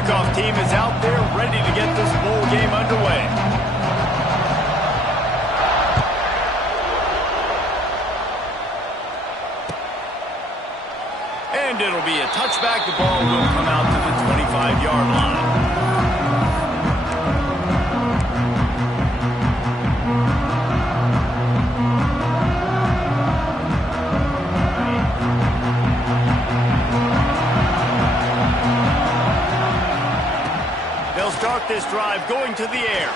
kickoff team is out there ready to get this bowl game underway. And it'll be a touchback. The ball will come out to the 25-yard line. They'll start this drive going to the air.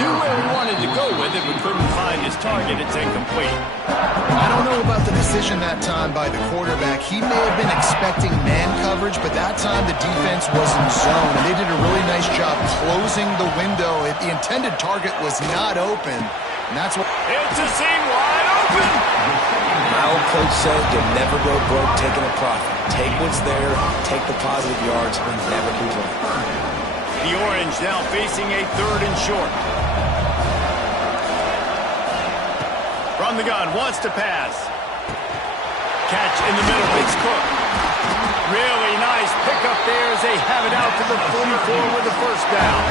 Knew where he wanted to go with it, but couldn't find his target. It's incomplete. I don't know about the decision that time by the quarterback. He may have been expecting man coverage, but that time the defense was in zone, and they did a really nice job closing the window. The intended target was not open, and that's what... It's a seam wide open! My old coach said you'll never go broke taking a profit. Take what's there, take the positive yards, and never move on. The Orange now facing a 3rd and short. From the gun, wants to pass. Catch in the middle, it's Cook. Really nice pickup there as they have it out to the 44 with the first down.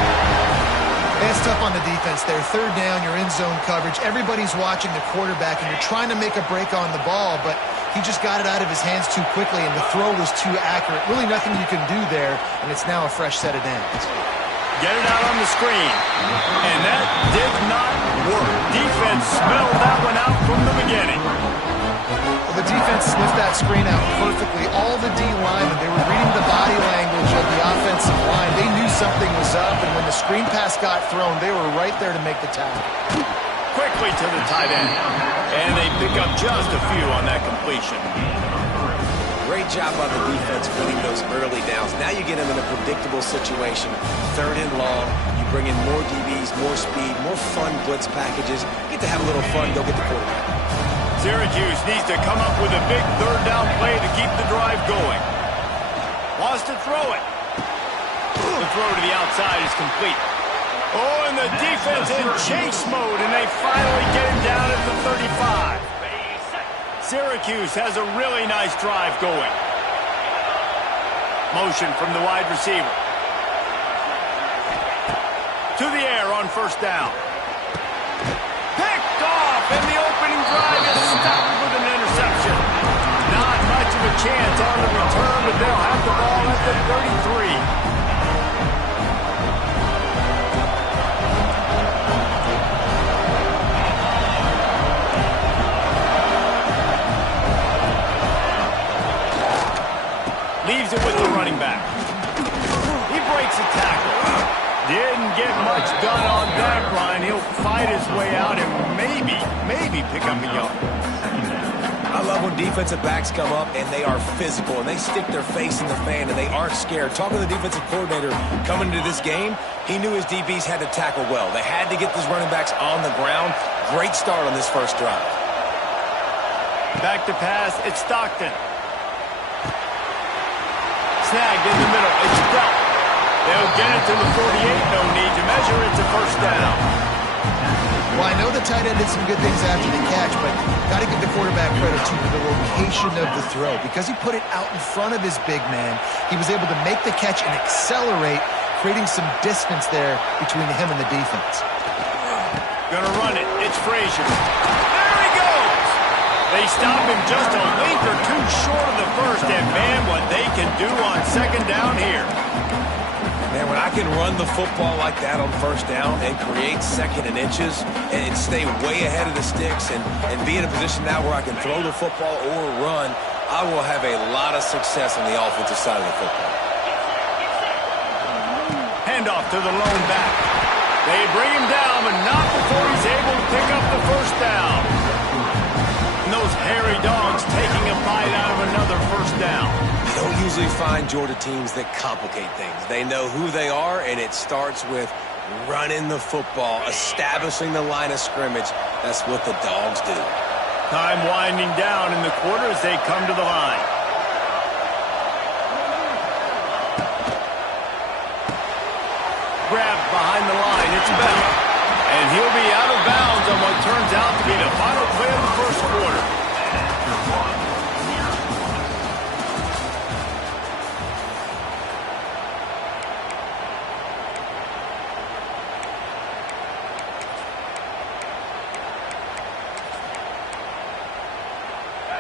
It's tough on the defense there. 3rd down, you're in zone coverage. Everybody's watching the quarterback, and you're trying to make a break on the ball, but he just got it out of his hands too quickly, and the throw was too accurate. Really nothing you can do there, and it's now a fresh set of downs. Get it out on the screen. And that did not work. Defense smelled that one out from the beginning. Well, the defense sniffed that screen out perfectly. All the D linemen, they were reading the body language of the offensive line. They knew something was up, and when the screen pass got thrown, they were right there to make the tackle. Quickly to the tight end. And they pick up just a few on that completion. Great job by the defense winning those early downs. Now you get them in a predictable situation. 3rd and long. You bring in more DBs, more speed, more fun blitz packages. Get to have a little fun. Go get the quarterback. Syracuse needs to come up with a big 3rd down play to keep the drive going. Wants to throw it. The throw to the outside is complete. Oh, and the defense in chase mode, and they finally get him down at the 35. Syracuse has a really nice drive going. Motion from the wide receiver. To the air on 1st down. Picked off, and the opening drive is stopped with an interception. Not much of a chance on the return, but they'll have the ball at the 33. Leaves it with the running back. He breaks a tackle. Didn't get much done on that line. He'll fight his way out and maybe pick up a yard. I love when defensive backs come up and they are physical and they stick their face in the fan and they aren't scared. Talking to the defensive coordinator coming into this game, he knew his DBs had to tackle well. They had to get these running backs on the ground. Great start on this first drive. Back to pass. It's Stockton. Snagged in the middle. It's Bell. They'll get it to the 48. No need to measure. It's a first down. Well, I know the tight end did some good things after the catch, but got to give the quarterback credit to the location of the throw. Because he put it out in front of his big man, he was able to make the catch and accelerate, creating some distance there between him and the defense. Gonna run it. It's Frazier. There he goes! They stop him just a length or two short of the first, and man, what they can do on 2nd down here. Man, when I can run the football like that on 1st down and create 2nd and inches and stay way ahead of the sticks and be in a position now where I can throw the football or run, I will have a lot of success on the offensive side of the football. Handoff to the lone back. They bring him down, but not before he's able to pick up the first down. And those hairy dogs taking a bite out of another first down. I don't usually find Georgia teams that complicate things. They know who they are, and it starts with running the football, establishing the line of scrimmage. That's what the dogs do. Time winding down in the quarter as they come to the line. Grabbed behind the line, it's Bell. And he'll be out of bounds on what turns out to be the final play of the first quarter.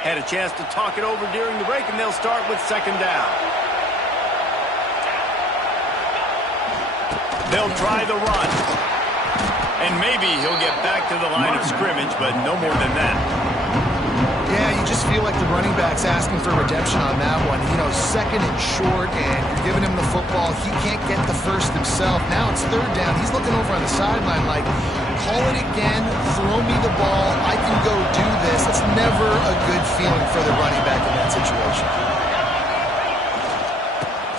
Had a chance to talk it over during the break, and they'll start with second down. They'll try the run. And maybe he'll get back to the line of scrimmage, but no more than that. Yeah, you just feel like the running back's asking for redemption on that one. You know, second and short, and you're giving him the football. He can't get the first himself. Now it's third down. He's looking over on the sideline like, call it again, throw me the ball, I can go do this. It's never a good feeling for the running back in that situation.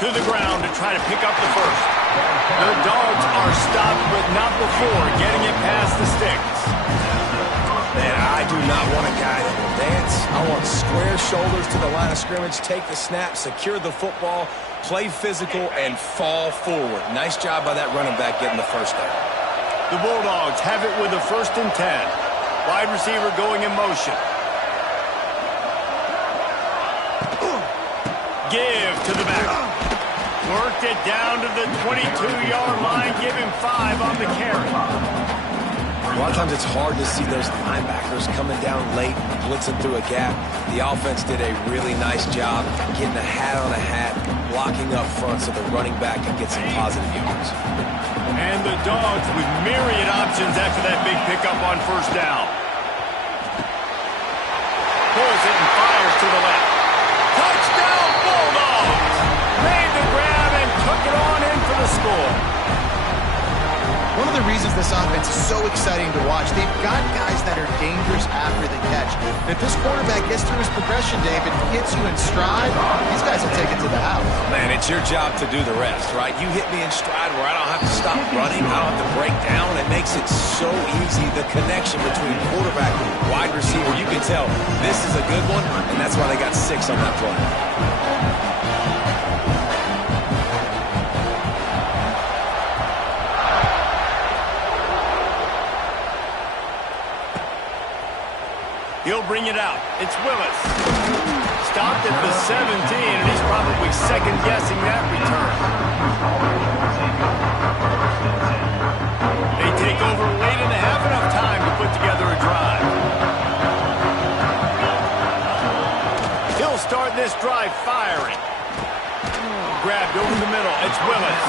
To the ground to try to pick up the first. The Dogs are stopped, but not before getting it past the sticks. Man, I do not want a guy that will dance. I want square shoulders to the line of scrimmage, take the snap, secure the football, play physical, and fall forward. Nice job by that running back getting the first down. The Bulldogs have it with a 1st and 10. Wide receiver going in motion. Give to the back. Worked it down to the 22-yard line. Give him 5 on the carry. A lot of times it's hard to see those linebackers coming down late, blitzing through a gap. The offense did a really nice job getting a hat on a hat, blocking up front so the running back can get some positive yards. And the Dogs with myriad options after that big pickup on first down. Pulls it and fires to the left. Touchdown Bulldogs! Made the grab and took it on in for the score. One of the reasons this offense is so exciting to watch, they've got guys that are dangerous after the catch. If this quarterback gets through his progression, David, hits you in stride, these guys will take it to the house. Man, it's your job to do the rest, right? You hit me in stride where I don't have to stop running, I don't have to break down. It makes it so easy, the connection between quarterback and wide receiver. You can tell this is a good one, and that's why they got 6 on that play. He'll bring it out. It's Willis. Stopped at the 17, and he's probably second-guessing that return. They take over late and have enough time to put together a drive. He'll start this drive firing. Grabbed over the middle. It's Willis.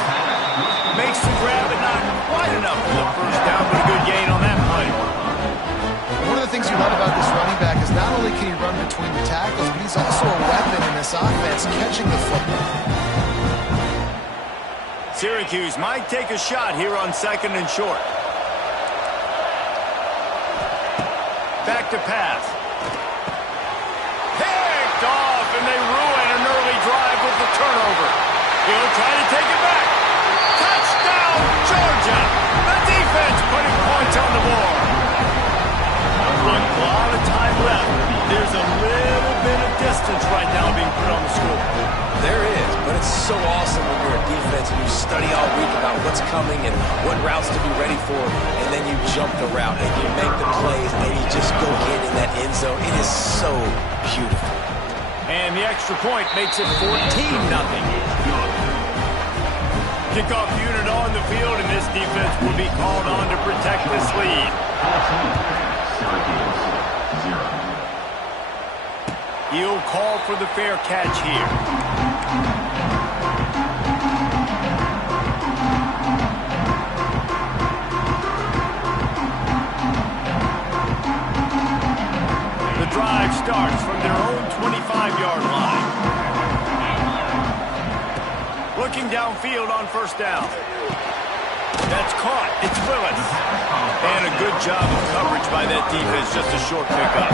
Makes the grab, but not quite enough for the first down, but a good gain on that play. One of the things you love about this running back is not only can he run between the tackles, but he's also a weapon in this offense, catching the football. Syracuse might take a shot here on 2nd and short. Back to pass. Picked off, and they ruin an early drive with the turnover. He'll try to take it back. Touchdown, Georgia! The defense putting points on the board. A lot of time left. There's a little bit of distance right now being put on the score. There is, but it's so awesome when you're a defense and you study all week about what's coming and what routes to be ready for, and then you jump the route and you make the plays and you just go get in that end zone. It is so beautiful. And the extra point makes it 14-0. Kickoff unit on the field, and this defense will be called on to protect this lead. He'll call for the fair catch here. The drive starts from their own 25-yard line. Looking downfield on first down. That's caught. It's Willis. And a good job of coverage by that defense. Just a short pickup.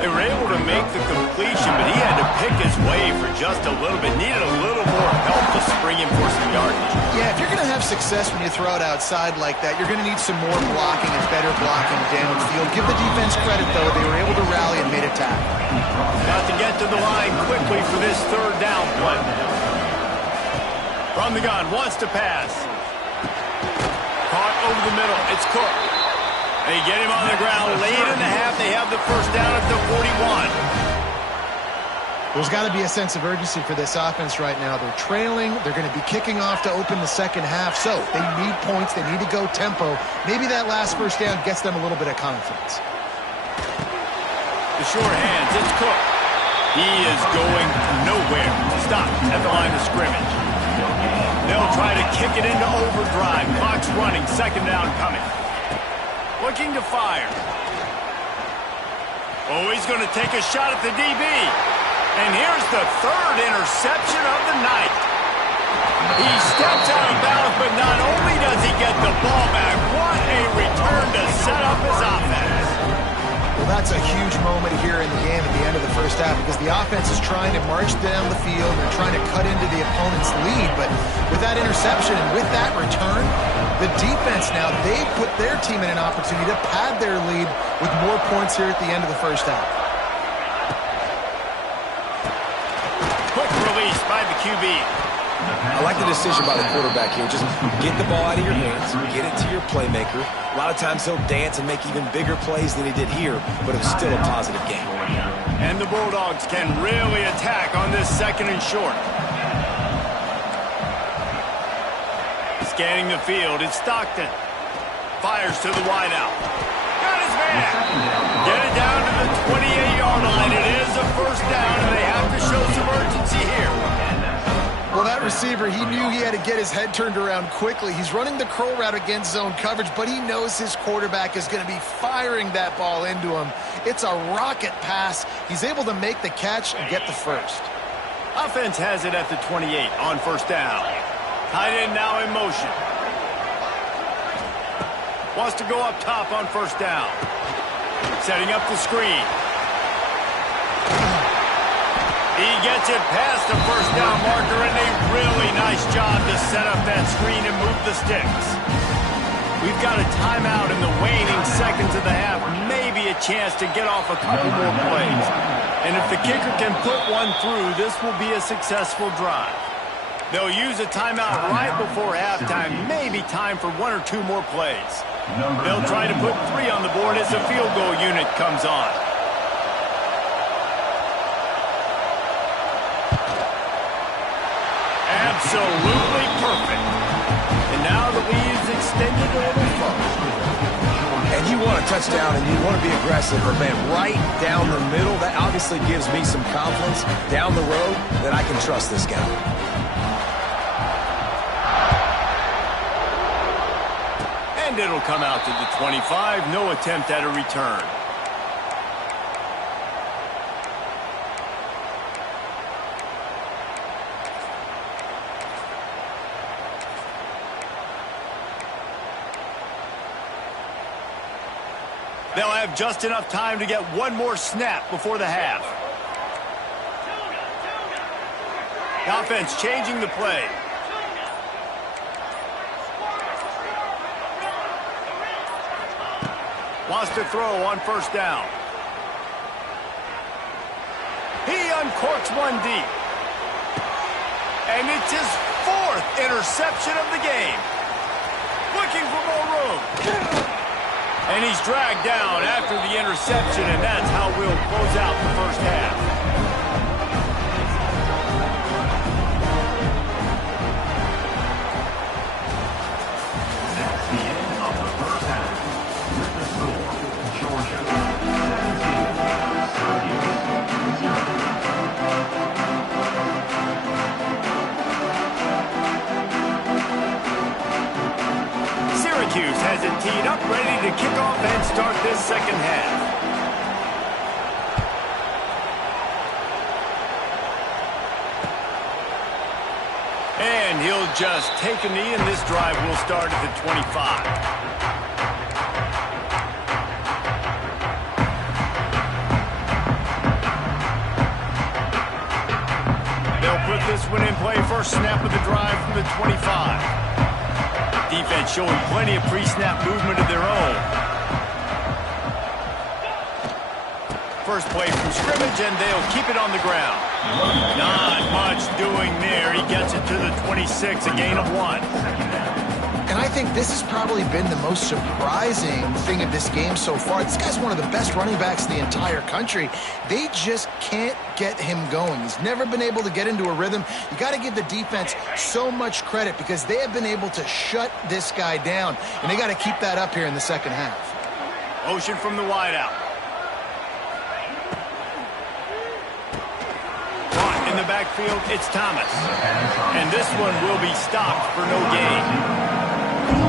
They were able to make the completion, but he had to pick his way for just a little bit. Needed a little more help to spring him for some yardage. Yeah, if you're going to have success when you throw it outside like that, you're going to need some more blocking and better blocking downfield. Give the defense credit, though. They were able to rally and made a tackle. Got to get to the line quickly for this third down play. From the gun, wants to pass. Caught over the middle. It's Cook. They get him on the ground. Late in the half, they have the first down at the 41. There's got to be a sense of urgency for this offense right now. They're trailing. They're going to be kicking off to open the second half. So they need points. They need to go tempo. Maybe that last first down gets them a little bit of confidence. The sure hands, it's Cook. He is going nowhere. Stop at the line of scrimmage. They'll try to kick it into overdrive. Clock's running, second down coming. Looking to fire. Oh, he's going to take a shot at the DB. And here's the third interception of the night. He steps out of bounds, but not only does he get the ball back, what a return to set up his offense. Well, that's a huge moment here in the game at the end of the first half because the offense is trying to march down the field and trying to cut into the opponent's lead. But with that interception and with that return, the defense now, they've put their team in an opportunity to pad their lead with more points here at the end of the first half. Quick release by the QB. I like the decision by the quarterback here. Just get the ball out of your hands, get it to your playmaker. A lot of times he'll dance and make even bigger plays than he did here, but it was still a positive game. And the Bulldogs can really attack on this second and short. Scanning the field, it's Stockton. Fires to the wideout. Got his man. Get it down to the 28-yard line. It is a first down, and they have to show some urgency here. Well, that receiver, he knew he had to get his head turned around quickly. He's running the curl route against zone coverage, but he knows his quarterback is going to be firing that ball into him. It's a rocket pass. He's able to make the catch and get the first. Offense has it at the 28 on first down. Tight end now in motion. Wants to go up top on first down. Setting up the screen. He gets it past the first down marker, and a really nice job to set up that screen and move the sticks. We've got a timeout in the waning seconds of the half, maybe a chance to get off a couple more plays. And if the kicker can put one through, this will be a successful drive. They'll use a timeout right before halftime, maybe time for one or two more plays. They'll try to put 3 on the board as the field goal unit comes on. Absolutely perfect. And now the lead's extended a little further. And you want a touchdown and you want to be aggressive, but man, right down the middle, that obviously gives me some confidence down the road that I can trust this guy. And it'll come out to the 25. No attempt at a return. They'll have just enough time to get one more snap before the half. The offense changing the play. Wants to throw on first down. He uncorks one deep. And it's his 4th interception of the game. Looking for more room. And he's dragged down after the interception, and that's how we'll close out the first half. That's the end of the first half. With the score, Georgia 17, Syracuse 0. Syracuse has it teed up, ready to kick off and start this second half. And he'll just take a knee, and this drive will start at the 25. They'll put this one in play. First snap of the drive from the 25. Defense showing plenty of pre-snap movement of their own. First play from scrimmage, and they'll keep it on the ground. Not much doing there. He gets it to the 26, a gain of 1. And I think this has probably been the most surprising thing of this game so far. This guy's one of the best running backs in the entire country. They just can't get him going. He's never been able to get into a rhythm. You got to give the defense so much credit because they have been able to shut this guy down, and they got to keep that up here in the second half. Motion from the wideout. the backfield, it's Thomas. And this one will be stopped for no gain.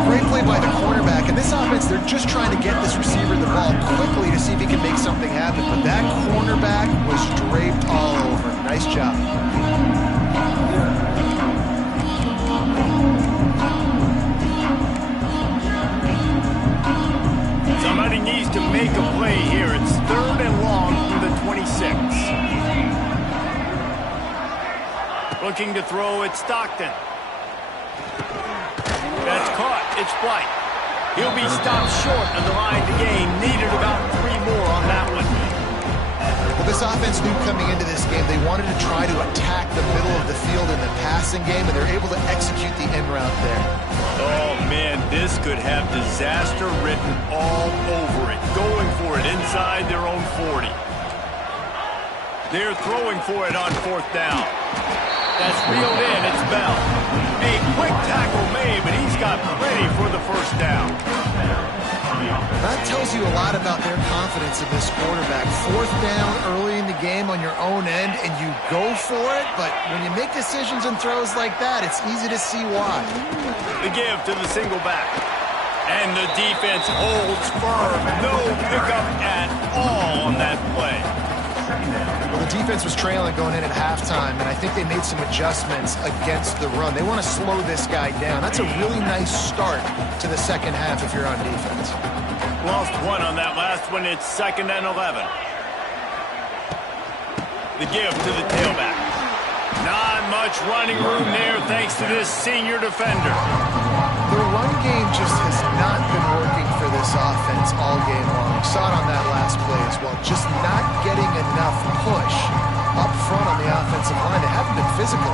Great play by the cornerback. In this offense, they're just trying to get this receiver the ball quickly to see if he can make something happen. But that cornerback was draped all over. Nice job. Somebody needs to make a play here. It's 3rd and long from the 26. Looking to throw at Stockton. That's caught. It's White. He'll be stopped short of the line to gain. Needed about 3 more on that one. Well, this offense knew coming into this game they wanted to try to attack the middle of the field in the passing game, and they're able to execute the end route there. Oh, man, this could have disaster written all over it. Going for it inside their own 40. They're throwing for it on 4th down. That's reeled in. It's Bell. A quick tackle made, but he's got plenty for the 1st down. That tells you a lot about their confidence in this quarterback. 4th down early in the game on your own end, and you go for it, but when you make decisions and throws like that, it's easy to see why. The give to the single back. And the defense holds firm. No pickup at all on that play. Well, the defense was trailing going in at halftime, and I think they made some adjustments against the run. They want to slow this guy down. That's a really nice start to the second half if you're on defense. Lost 1 on that last one. It's 2nd and 11. The give to the tailback. Not much running room there thanks to this senior defender. The run game just has not been working for this offense all game long. We saw it on that last play as well. Just not getting enough push up front on the offensive line. They haven't been physical.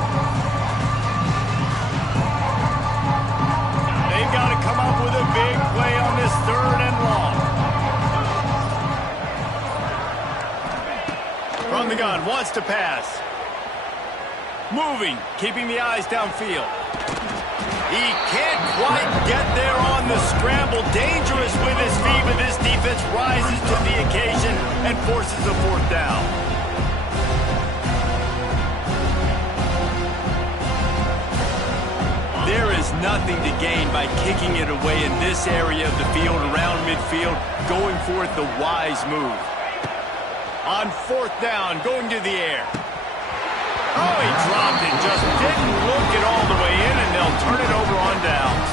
They've got to come up with a big play on this 3rd and long. From the gun, wants to pass. Moving, keeping the eyes downfield. He can't quite get there on the scramble. Dangerous with his feet, but this defense rises to the occasion and forces a 4th down. There is nothing to gain by kicking it away in this area of the field around midfield, going for it the wise move. On 4th down, going to the air. Oh, he dropped it. Just didn't look it all the way in, and they'll turn it over on downs.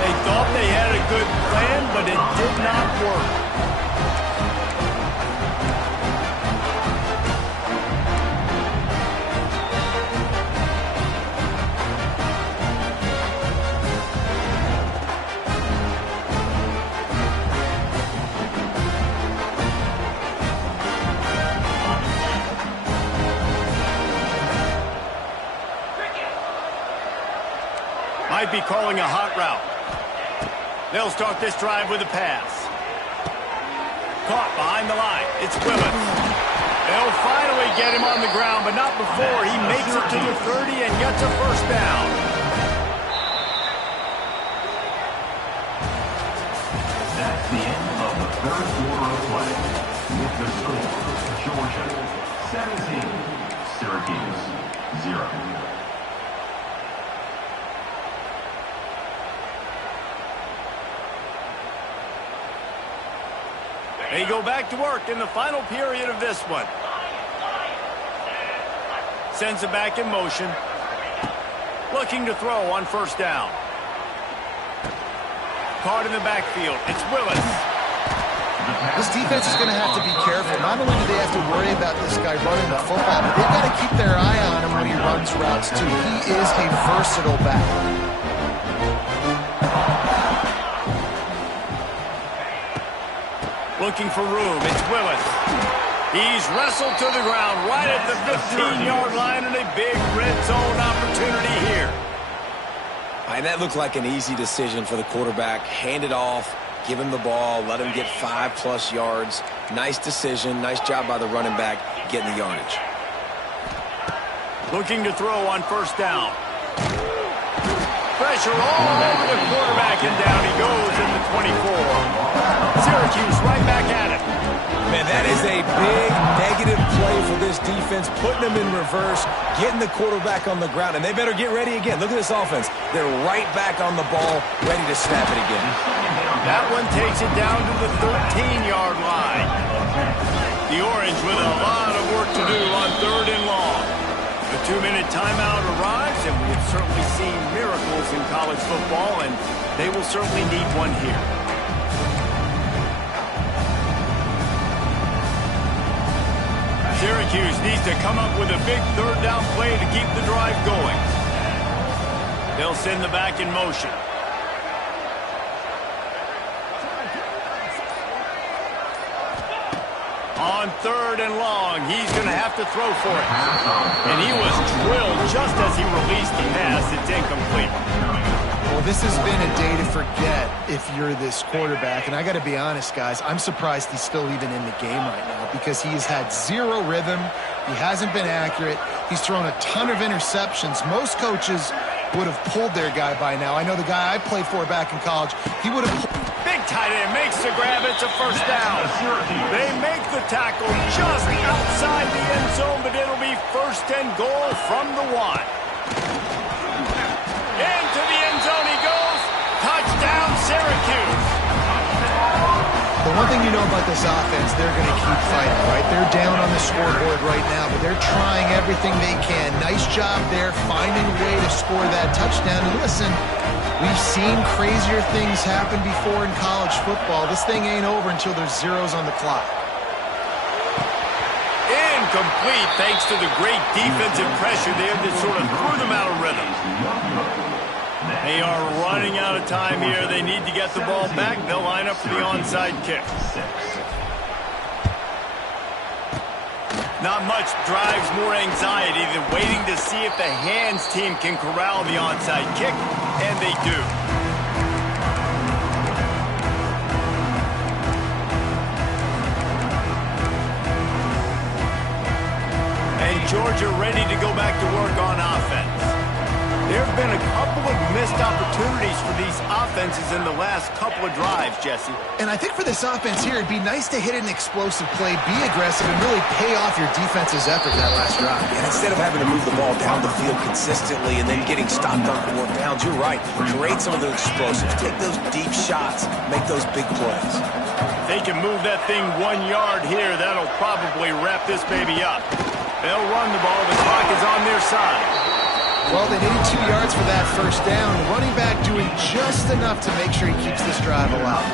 They thought they had a good plan, but it did not work. Might be calling a hot route. They'll start this drive with a pass. Caught behind the line. It's Willis. They'll finally get him on the ground, but not before he makes it to the 30 and gets a 1st down. That's the end of the 3rd quarter of play. With the score, Georgia 17, Syracuse 0. They go back to work in the final period of this one. Sends it back in motion. Looking to throw on 1st down. Caught in the backfield. It's Willis. This defense is going to have to be careful. Not only do they have to worry about this guy running the football, but they've got to keep their eye on him when he runs routes, too. He is a versatile back. Looking for room. It's Willis. He's wrestled to the ground right at the 15-yard line, and a big red zone opportunity here. And that looked like an easy decision for the quarterback. Hand it off, give him the ball, let him get 5+ yards. Nice decision. Nice job by the running back getting the yardage. Looking to throw on 1st down. Pressure all over the quarterback, and down he goes in the 24. Syracuse right back at it. Man, that is a big negative play for this defense, putting them in reverse, getting the quarterback on the ground, and they better get ready again. Look at this offense. They're right back on the ball, ready to snap it again. That one takes it down to the 13-yard line. The Orange with a lot of work to do on 3rd and long. The 2-minute timeout arrives, and we have certainly seen miracles in college football, and they will certainly need one here. Syracuse needs to come up with a big 3rd down play to keep the drive going. They'll send the back in motion. On 3rd and long, he's going to have to throw for it. And he was drilled just as he released the pass. It's incomplete. Well, this has been a day to forget if you're this quarterback. And I got to be honest, guys, I'm surprised he's still even in the game right now because he has had zero rhythm. He hasn't been accurate. He's thrown a ton of interceptions. Most coaches would have pulled their guy by now. I know the guy I played for back in college, he would have pulled. Big tight end makes the grab. It's a 1st down. They make the tackle just outside the end zone, but it'll be 1st and goal from the 1. Into the end zone he goes. Touchdown, Syracuse. The one thing you know about this offense, they're going to keep fighting, right? They're down on the scoreboard right now, but they're trying everything they can. Nice job there, finding a way to score that touchdown. And listen, we've seen crazier things happen before in college football. This thing ain't over until there's zeros on the clock. Incomplete thanks to the great defensive pressure there that sort of threw them out of rhythm. They are running out of time here. They need to get the ball back. They'll line up for the onside kick. Not much drives more anxiety than waiting to see if the hands team can corral the onside kick, and they do. And Georgia ready to go back to work on offense. There have been a couple of missed opportunities for these offenses in the last couple of drives, Jesse. And I think for this offense here, it'd be nice to hit an explosive play, be aggressive, and really pay off your defense's effort that last drive. And instead of having to move the ball down the field consistently and then getting stopped on 4th downs, you're right. Create some of those explosives. Take those deep shots. Make those big plays. They can move that thing 1 yard here. That'll probably wrap this baby up. They'll run the ball. The clock is on their side. Well, they needed 2 yards for that 1st down. Running back doing just enough to make sure he keeps this drive alive.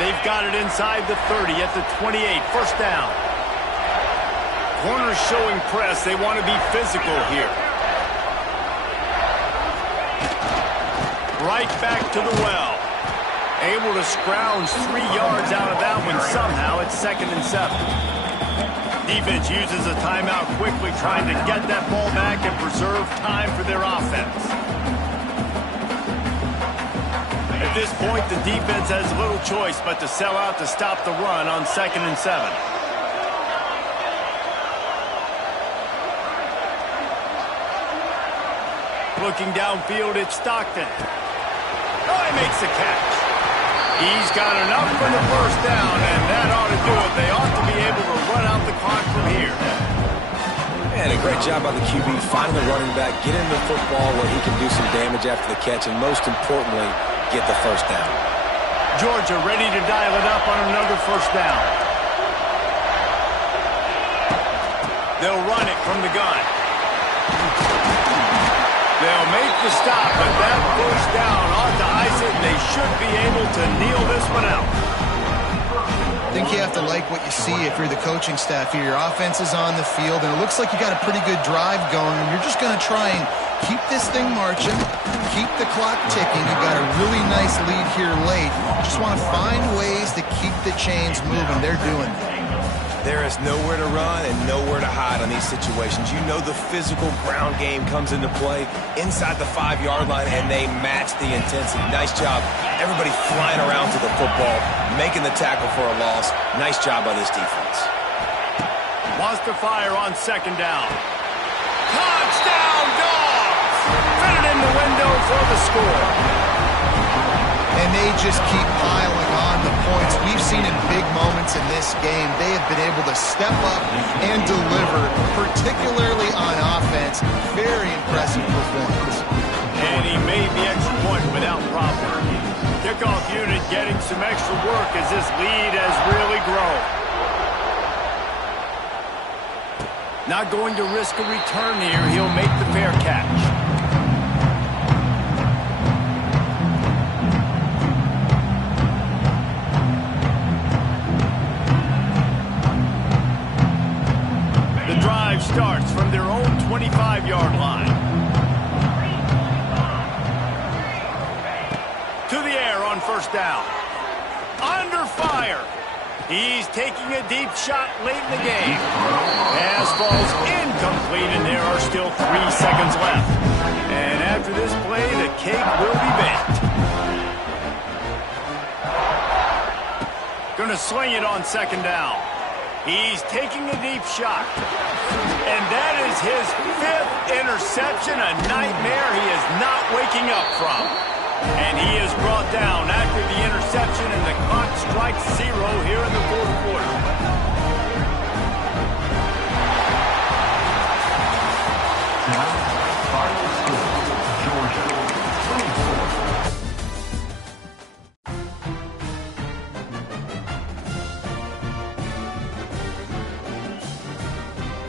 They've got it inside the 30 at the 28. 1st down. Corners showing press. They want to be physical here. Right back to the well. Able to scrounge 3 yards out of that one somehow. It's 2nd and 7. Defense uses a timeout quickly, trying to get that ball back and preserve time for their offense. At this point, the defense has little choice but to sell out to stop the run on 2nd and 7. Looking downfield, it's Stockton. Oh, he makes the catch. He's got enough for the 1st down, and that ought to do it. They ought to be able to run out the clock from here. And a great job by the QB, finding the running back, get him the football where he can do some damage after the catch, and most importantly, get the 1st down. Georgia ready to dial it up on another 1st down. They'll run it from the gun. They'll make the stop, but that 1st down ought to ice it, and they should be able to kneel this one out. I think you have to like what you see if you're the coaching staff here. Your offense is on the field, and it looks like you got a pretty good drive going, and you're just going to try and keep this thing marching, keep the clock ticking. You've got a really nice lead here late. Just want to find ways to keep the chains moving. They're doing that. There is nowhere to run and nowhere to hide on these situations. You know the physical ground game comes into play inside the 5-yard line, and they match the intensity. Nice job. Everybody flying around to the football, making the tackle for a loss. Nice job by this defense. Wants to fire on 2nd down. Touchdown, Dogs! Fit it in the window for the score. And they just keep piling on the seen in big moments in this game, they have been able to step up and deliver, particularly on offense. Very impressive performance. And he made the extra point without problem. Kickoff unit getting some extra work as this lead has really grown. Not going to risk a return here. He'll make the fair catch. The drive starts from their own 25-yard line. To the air on first down. Under fire. He's taking a deep shot late in the game. Pass falls incomplete, and there are still 3 seconds left. And after this play, the cake will be baked. Gonna sling it on second down. He's taking a deep shot. And that is his 5th interception, a nightmare he is not waking up from. And he is brought down after the interception, and the clock strikes 0 here in the 4th quarter. Final